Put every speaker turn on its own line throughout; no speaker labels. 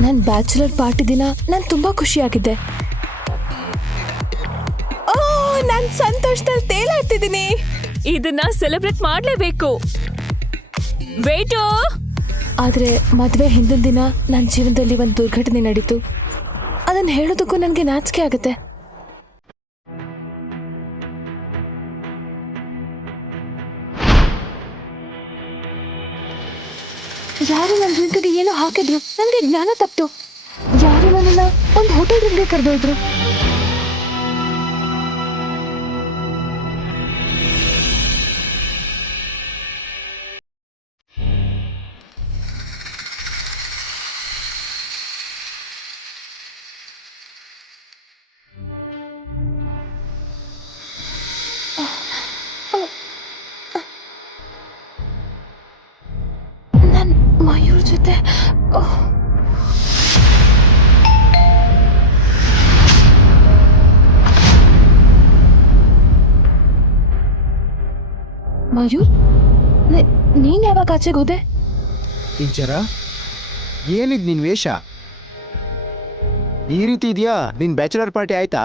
ನನ್ನ bachelor party ದಿನ ನಾನು ತುಂಬಾ ಖುಷಿಯಾಗಿದ್ದೆ. ಓ, ನಾನು ಸಂತೋಷದಲ್ಲಿ ತೇಲಾಡ್ತಿದ್ದೀನಿ.
ಇದನ್ನ ಸೆಲೆಬ್ರೇಟ್ ಮಾಡಲೇಬೇಕು. ವೇಟು!
ಆದರೆ ಮದುವೆ ಹಿಂದಿನ ದಿನ ನನ್ನ ಜೀವನದಲ್ಲಿ ಒಂದು ದುರ್ಘಟನೆ ನಡೀತು. ಅದನ್ನು ಹೇಳೋದಕ್ಕೂ ನನಗೆ ನಾಚಿಕೆ ಆಗುತ್ತೆ. ಯಾರು ನನ್ನ ಡ್ರಿಂಕ್ಗೆ ಏನೋ ಹಾಕಿದ್ರು ನನಗೆ ಜ್ಞಾನ ತಪ್ಪಿತು ಯಾರು ನನ್ನನ್ನ ಒಂದು ಹೋಟೆಲ್ ರೂಮ್ಗೆ ಕರೆದೋದ್ರು ಜೊತೆ. ಮಯೂರ್ ನೀನ್ ಯಾವಾಗ ಆಚೆಗೆ ಹೋದೆ?
ಇಂಚರ ಏನಿದ್ ನಿನ್ ವೇಷ? ಈ ರೀತಿ ಇದೆಯಾ? ನಿನ್ ಬ್ಯಾಚುಲರ್ ಪಾರ್ಟಿ ಆಯ್ತಾ?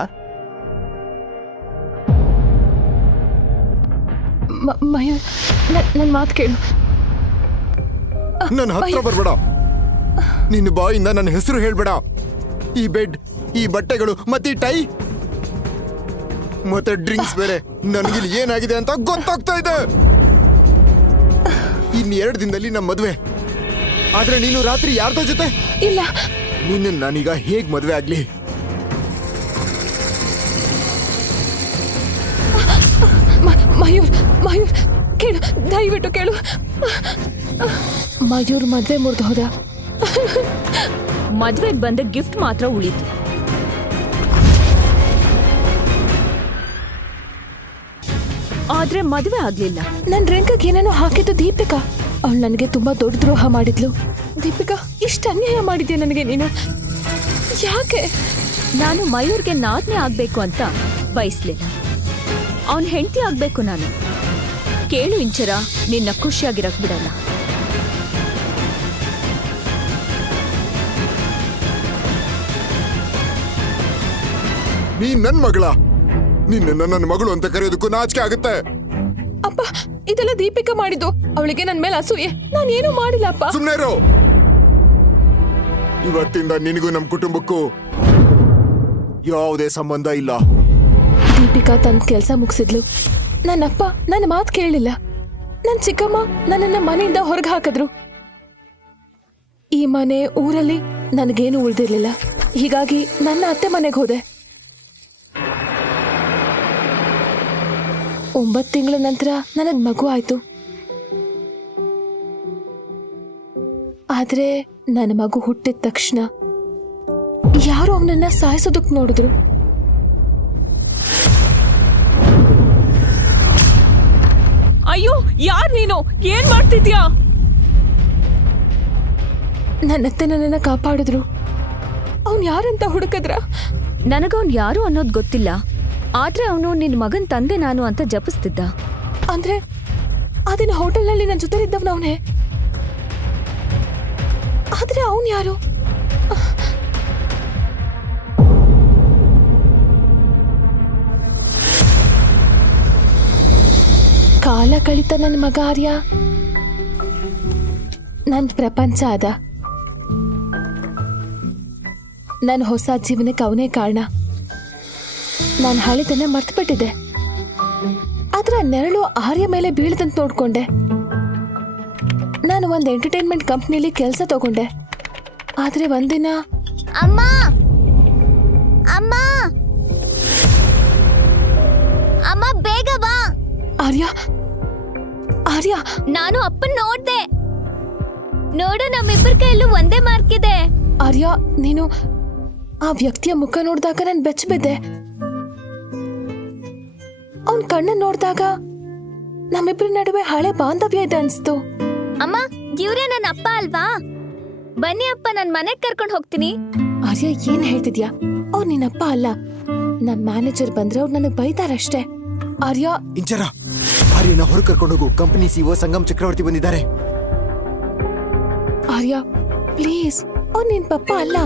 ಮಯೂರ್ ನನ್ನ ಮಾತು ಕೇಳು.
ನನ್ನ ಹತ್ರ ಬರ್ಬೇಡ. ನಿನ್ನ ಬಾಯಿಂದ ನನ್ನ ಹೆಸರು ಹೇಳ್ಬೇಡ. ಈ ಬೆಡ್ ಈ ಬಟ್ಟೆಗಳು ಮತ್ತೆ ಈ ಟೈ. ಮತ್ತೆ ಡ್ರಿಂಕ್ಸ್ ಬೇರೆ. ನನಗಿಲ್ಲಿ ಏನಾಗಿದೆ ಅಂತ ಗೊತ್ತಾಗ್ತಾ ಇದೆ. ಇನ್ ಎರಡು ದಿನದಲ್ಲಿ ನಮ್ಮ ಮದುವೆ. ಆದ್ರೆ ನೀನು ರಾತ್ರಿ ಯಾರ್ದೋ ಜೊತೆ?
ಇಲ್ಲ.
ನಿನ್ನ ನಾನೀಗ ಹೇಗ್ ಮದುವೆ ಆಗ್ಲಿ?
ಮಯೂರ್ ಮಯೂರ್. ಕೇಳು ದಯವಿಟ್ಟು ಕೇಳು. ಮಯೂರ್ ಮದ್ವೆ ಮುರಿದು ಹೋದ
ಮದ್ವೆಗೆ ಬಂದ ಗಿಫ್ಟ್ ಮಾತ್ರ ಉಳೀತು. ಆದ್ರೆ ಮದ್ವೆ ಆಗ್ಲಿಲ್ಲ.
ನನ್ ರೆಂಕಗ್ ಏನೇನೋ ಹಾಕಿದ್ದು ದೀಪಿಕಾ. ಅವಳು ನನಗೆ ತುಂಬಾ ದೊಡ್ಡ ದ್ರೋಹ ಮಾಡಿದ್ಲು. ದೀಪಿಕಾ ಇಷ್ಟು ಅನ್ಯಾಯ ಮಾಡಿದ್ಯಾ ನನಗೆ ನೀನು? ಯಾಕೆ?
ನಾನು ಮಯೂರ್ಗೆ ನಾದ್ನೆ ಆಗ್ಬೇಕು ಅಂತ ಬಯಸ್ಲಿಲ್ಲ. ಅವನ್ ಹೆಂಡತಿ ಆಗ್ಬೇಕು ನಾನು. ಕೇಳು ಇಂಚರ ನಿನ್ನ ಖುಷಿಯಾಗಿರಕ್ ಬಿಡಲ್ಲ.
ನೀನ್ ನನ್ ಮಗಳ. ನಿನ್ನ ನನ್ನ ಮಗಳು ಅಂತ ಕರೆಯೋದಕ್ಕೂ ನಾಚಿಕೆ ಆಗುತ್ತೆ.
ಅಪ್ಪ ಇದೆಲ್ಲ ದೀಪಿಕಾ ಮಾಡಿದ್ದು. ಅವಳಿಗೆ ನನ್ ಮೇಲೆ ಅಸೂಯೆ. ನಾನು ಏನು ಮಾಡಿಲ್ಲ ಅಪ್ಪ.
ಸುಮ್ಮನೆ ಇರು. ಇವತ್ತಿಂದ ನಿನಗೂ ನಮ್ಮ ಕುಟುಂಬಕ್ಕೂ ಯಾವುದೇ ಸಂಬಂಧ ಇಲ್ಲ.
ದೀಪಿಕಾ ತನ್ನ ಕೆಲಸ ಮುಗಿಸಿದ್ಲು. ನನ್ನಪ್ಪ ನನ್ನ ಮಾತು ಕೇಳಲಿಲ್ಲ. ನನ್ನ ಚಿಕ್ಕಮ್ಮ ನನ್ನನ್ನ ಮನೆಯಿಂದ ಹೊರಗೆ ಹಾಕಿದ್ರು. ಈ ಮನೆ ಊರಲ್ಲಿ ನನಗೇನು ಉಳಿದಿರ್ಲಿಲ್ಲ. ಹೀಗಾಗಿ ನನ್ನ ಅತ್ತೆ ಮನೆಗೆ ಹೋದೆ. ಒಂಬತ್ತು ತಿಂಗಳ ನಂತರ ನನಗೆ ಮಗು ಆಯ್ತು. ಆದ್ರೆ ನನ್ನ ಮಗು ಹುಟ್ಟಿದ ತಕ್ಷಣ ಯಾರು ಅವನನ್ನ ಸಾಯಿಸೋದಕ್ಕೆ ನೋಡಿದ್ರು.
ಯಾರ್ ನೀನು? ಏನ್ ಮಾಡ್ತಿದ್ಯಾ?
ನನ್ನತ್ತೆ ನನ್ನನ್ನ ಕಾಪಾಡಿದ್ರು. ಅವ್ನು ಯಾರಂತ ಹುಡುಕದ್ರ?
ನನಗವ್ನ್ ಯಾರು ಅನ್ನೋದ್ ಗೊತ್ತಿಲ್ಲ. ಆದ್ರೆ ಅವನು ನಿನ್ ಮಗನ್ ತಂದೆ ನಾನು ಅಂತ ಜಪಿಸ್ತಿದ್ದ.
ಅಂದ್ರೆ ಆ ದಿನ ಹೋಟೆಲ್ನಲ್ಲಿ ನನ್ನ ಜೊತೆ ಇದ್ದವನ ಅವನೇ? ಆದ್ರೆ ಅವನ್ ಯಾರು? ಕಾಲ ಕಳಿತ ನನ್ನ ಮಗ ಆರ್ಯ. ನನ್ನ ಪ್ರಪಂಚ ಅದ. ನನ್ನ ಹೊಸ ಜೀವನಕ್ಕೆ ಅವನೇ ಕಾರಣ. ನಾನು ಹಳೆದನ್ನ ಮರ್ತುಬಿಟ್ಟಿದ್ದೆ ಆದ್ರೆ ಆ ನೆರಳು ಆರ್ಯ ಮೇಲೆ ಬೀಳದಂತ ನೋಡ್ಕೊಂಡೆ. ನಾನು ಒಂದು ಎಂಟರ್ಟೈನ್ಮೆಂಟ್ ಕಂಪ್ನಿಲಿ ಕೆಲಸ ತಗೊಂಡೆ. ಆದ್ರೆ ಒಂದಿನ
ಅಮ್ಮ!
ಆರ್ಯ? ಆರ್ಯ?
ನಾನು ಅಪ್ಪನ್ ನೋಡ್ದೆ. ನೋಡು ನಮ್ಮಿಬ್ಬರ ಕೈಯಲ್ಲೂ ಒಂದೇ ಮಾರ್ಕ್ ಇದೆ.
ಆರ್ಯ ನೀನು ಆ ವ್ಯಕ್ತಿಯ ಮುಖ ನೋಡಿದಾಗ ನಾನು ಬೆಚ್ಚಬಿದ್ದೆ. ಅವನ್ ಕಣ್ಣನ್ ನೋಡಿದಾಗ ನಮ್ಮಿಬ್ಬರ ನಡುವೆ ಹಳೆ ಬಾಂಧವ್ಯ ಇದೆ ಅನ್ಸ್ತು.
ಅಮ್ಮ ಇವ್ರೇ ನನ್ನ ಅಪ್ಪ ಅಲ್ವಾ? ಬನ್ನಿ ಅಪ್ಪ ನನ್ ಮನೆಗ್ ಕರ್ಕೊಂಡು ಹೋಗ್ತೀನಿ.
ಆರ್ಯ ಏನ್ ಹೇಳ್ತಿದ್ಯಾ? ಅವ್ರು ನಿನ್ನಪ್ಪ ಅಲ್ಲ. ನಮ್ ಮ್ಯಾನೇಜರ್ ಬಂದ್ರೆ ಅವ್ರು ನನಗೆ ಬೈತಾರಷ್ಟೇ. ಆರ್ಯ?
ಇಂಚರ ಆರ್ಯನ ಹೊರ ಕರ್ಕೊಂಡು ಹೋಗು. ಕಂಪನಿ ಸಿಒ ಸಂಗಮ್ ಚಕ್ರವರ್ತಿ ಬಂದಿದ್ದಾರೆ.
ಆರ್ಯ ಪ್ಲೀಸ್ ಅವ್ನು ನಿನ್ ಪಪ್ಪ ಅಲ್ಲ.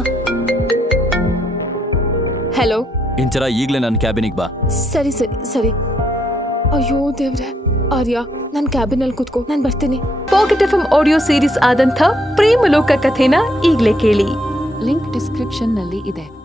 ಹಲೋ?
ಇಂಚರ ಈಗಲೇ ನನ್ನ ಕ್ಯಾಬಿನಿಗೆ ಬಾ.
ಸರಿ ಸರಿ ಸರಿ. ಅಯ್ಯೋ ದೇವ್ರೆ ಆರ್ಯ ನನ್ ಕ್ಯಾಬಿನಲ್ಲಿ ಕೂತ್ಕೋ ನಾನು ಬರ್ತೀನಿ.
ಪಾಕೆಟ್ ಎಫ್ ಆಡಿಯೋ ಸೀರೀಸ್ ಆದಂಥ ಪ್ರೇಮ ಲೋಕ ಕಥೆನ ಈಗಲೇ ಕೇಳಿ.
ಲಿಂಕ್ ಡಿಸ್ಕ್ರಿಪ್ಷನ್ನಲ್ಲಿ ಇದೆ.